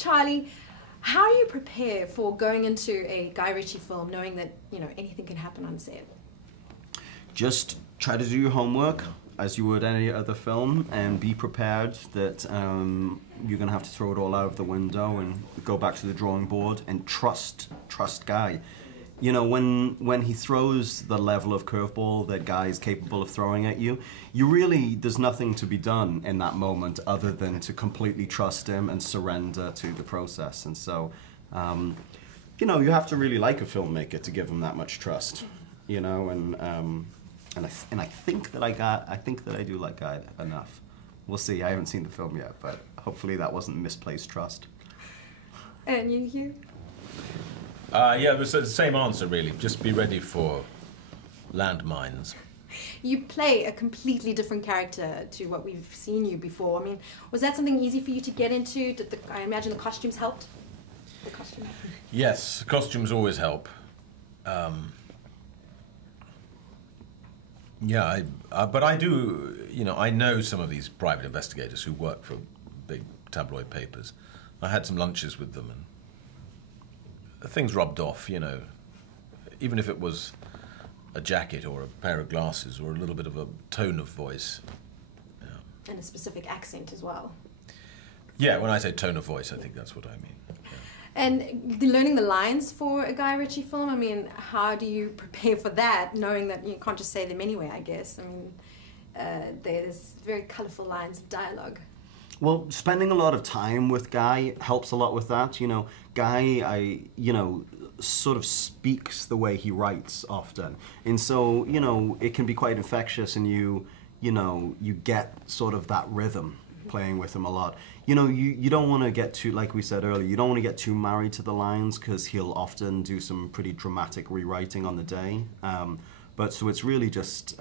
Charlie, how do you prepare for going into a Guy Ritchie film knowing that, you know, anything can happen on set? Just try to do your homework as you would any other film, and be prepared that you're going to have to throw it all out of the window and go back to the drawing board and trust Guy. You know, when he throws the level of curveball that Guy is capable of throwing at you, there's nothing to be done in that moment other than to completely trust him and surrender to the process. And so, you know, you have to really like a filmmaker to give him that much trust. You know, and I think that I do like Guy enough. We'll see. I haven't seen the film yet, but hopefully that wasn't misplaced trust. And you, Hugh? Yeah, it was the same answer, really. Just be ready for landmines. You play a completely different character to what we've seen you before. I mean, was that something easy for you to get into? I imagine the costumes helped? The costume? Yes, costumes always help. Yeah, but I do, you know, I know some of these private investigators who work for big tabloid papers. I had some lunches with them and things rubbed off, you know, even if it was a jacket or a pair of glasses or a little bit of a tone of voice. Yeah. And a specific accent as well. Yeah, when I say tone of voice, I think that's what I mean. And learning the lines for a Guy Ritchie film, I mean, how do you prepare for that, knowing that you can't just say them anyway, I guess? I mean, there's very colourful lines of dialogue. Well, spending a lot of time with Guy helps a lot with that. You know, Guy, you know, sort of speaks the way he writes often. And so, you know, it can be quite infectious, and you know, you get sort of that rhythm playing with him a lot. You know, you don't want to get too, like we said earlier, you don't want to get too married to the lines, because he'll often do some pretty dramatic rewriting on the day. But so it's really just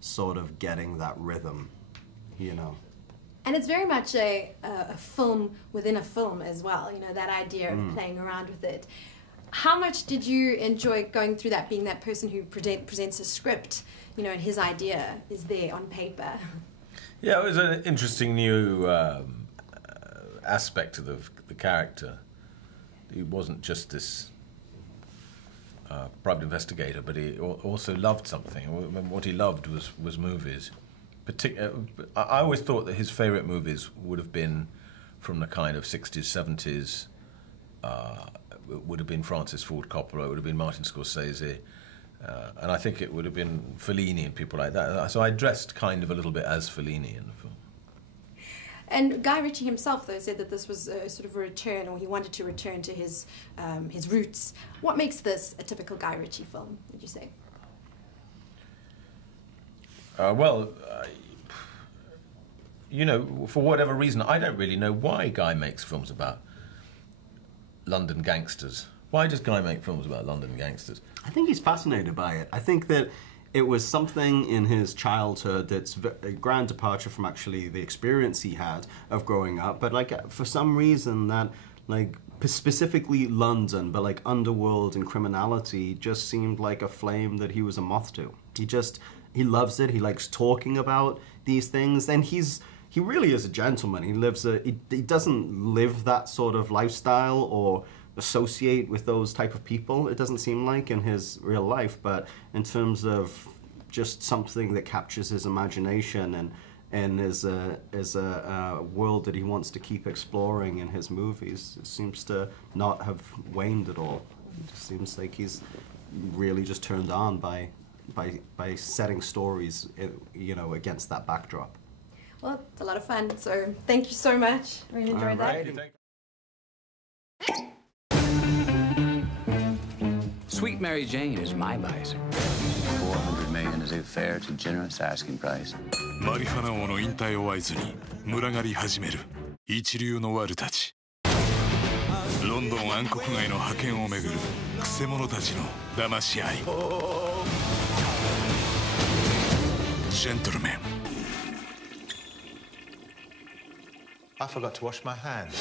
sort of getting that rhythm, you know. And it's very much a film within a film as well, you know, that idea of playing around with it. How much did you enjoy going through that, being that person who presents a script, you know, and his idea is there on paper? Yeah, it was an interesting new aspect of the character. He wasn't just this private investigator, but he also loved something. What he loved was movies. I always thought that his favourite movies would have been from the kind of 60s, 70s. It would have been Francis Ford Coppola, it would have been Martin Scorsese, and I think it would have been Fellini and people like that. So I dressed kind of a little bit as Fellini in the film. And Guy Ritchie himself, though, said that this was a sort of a return, or he wanted to return to his roots. What makes this a typical Guy Ritchie film, would you say? Well, you know, for whatever reason, I don't really know why Guy makes films about London gangsters. Why does Guy make films about London gangsters? I think he's fascinated by it. I think that it was something in his childhood that's a grand departure from actually the experience he had of growing up, but like for some reason that, like, specifically London, but like underworld and criminality just seemed like a flame that he was a moth to. He loves it, he likes talking about these things, and he really is a gentleman. He doesn't live that sort of lifestyle or associate with those type of people, it doesn't seem like, in his real life, but in terms of just something that captures his imagination and is a world that he wants to keep exploring in his movies, it seems to not have waned at all. It just seems like he's really just turned on by setting stories, you know, against that backdrop. Well, it's a lot of fun, so thank you so much. Really enjoyed that. Sweet Mary Jane is my bicycle. 400 million is a fair to generous asking price. マリファナ王の引退を合図に群がり始める一流のワルたち。ロンドン暗黒街の覇権をめぐるクセ者たちの騙し合い。ジェントルメン。I forgot to wash my hands.